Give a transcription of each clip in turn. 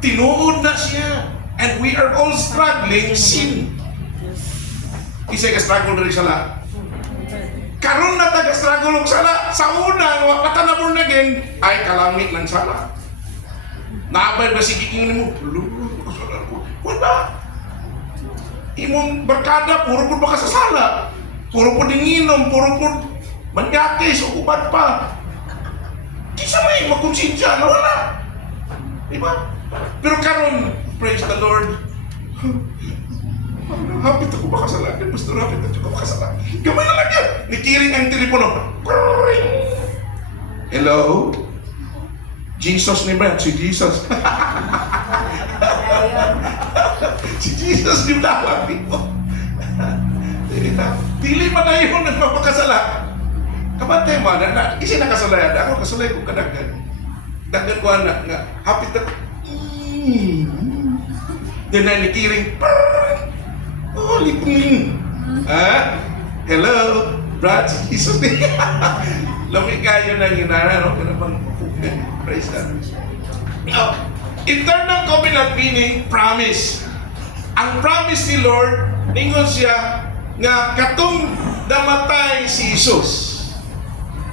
Tinuod na siya. And we are all struggling sin. Isa ka struggle rin sala. Karon na taga-struggle og sala. Sa una, wakata na born again, ay kalamit ng sala. Naabay ba sige mo? Wala. Imong barkada, puro po baka sa sala. Puro po dinginom, puro po manyakis o ubad pa. Di sa may makonsensya na wala. Diba? Pero karon, praise the Lord. Hapit ako makasalanan. Pastor, hapit ako makasalanan. Gamay na lang yan. Nikiring ang telepono. Hello? Jesus ni ba? Si Jesus. Si Jesus ni dalang dito. Dili man na yun nagpapakasala. Kabantay mo, kasi nakasalayan. Ako kasalay ko kadagdag. Dagdag ko anak nga. Hapit ako. Then na nikiring. Oh, lipungin. Hello? Brad, Jesus ni. Lamig kayo ng hinara. Praise God. Oh, eternal covenant meaning promise. Ang promise ni Lord, ningon siya nga katong namatay si Jesus.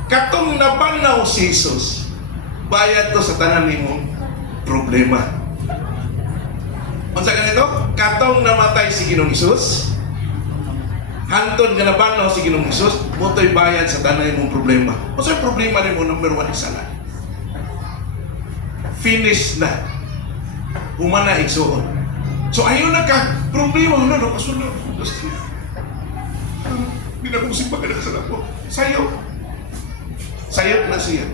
Katong nabanaw si Jesus. Bayad to sa tanan nimong problema. Unsa ganito? Katong namatay si Ginoong Hesus, hantod nga nabanaw si Ginoong Hesus, motoy bayad sa tanan nimong problema. Unsa yung problema nimo? Number 1 is sala. Finish na. Humana igsuon. So ayaw na ka problema na kasunod. Hindi na kong simpa ka nakasala ko. Sayop na siya.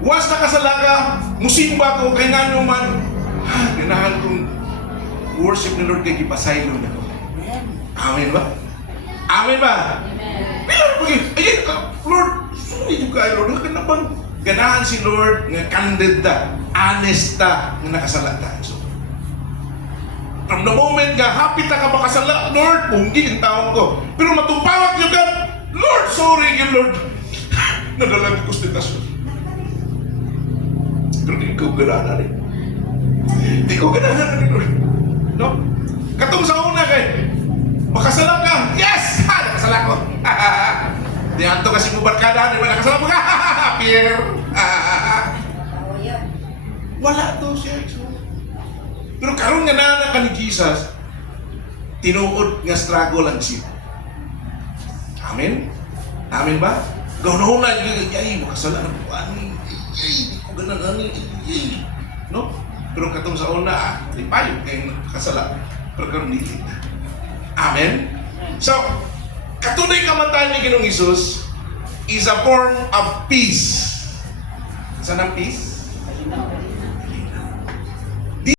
Once nakasala ka, musimba ko, kay nga naman, ganahan kong worship ni Lord kay kipasaylo na ko. Amen ba? Amen ba? Amen. Lord, suni yung kayo, Lord. Ka na bang ganahan si Lord nga candid ta, honest ta, nga nakasala ta. So, from the moment nga happy ta ka makasala, Lord, punggi ang taong ko. Pero matumpawag nyo ka, Lord, sorry you, Lord. Nadalang ko sa tasyon. Pero di ko ganahan rin. Di ko ganahan rin, Lord. No? Katong sa una kay, makasala ka. Yes! Ha! Nakasala ko. Di anto kasi mo barkada, di ba nakasala mo ka? Pierre. Wala to siya. Pero karon nga na ka ni Jesus, tinuod nga struggle ang siya. Amen? Amen ba? Ganoon na, ay, makasala na po, ani, ay, ko ganan, ani, no? Pero katong sa una, di payo kayo nakasala. Pero karon dili na. Amen? So, katunay kamatay ni Ginoong Hesus is a form of peace. Saan ang peace?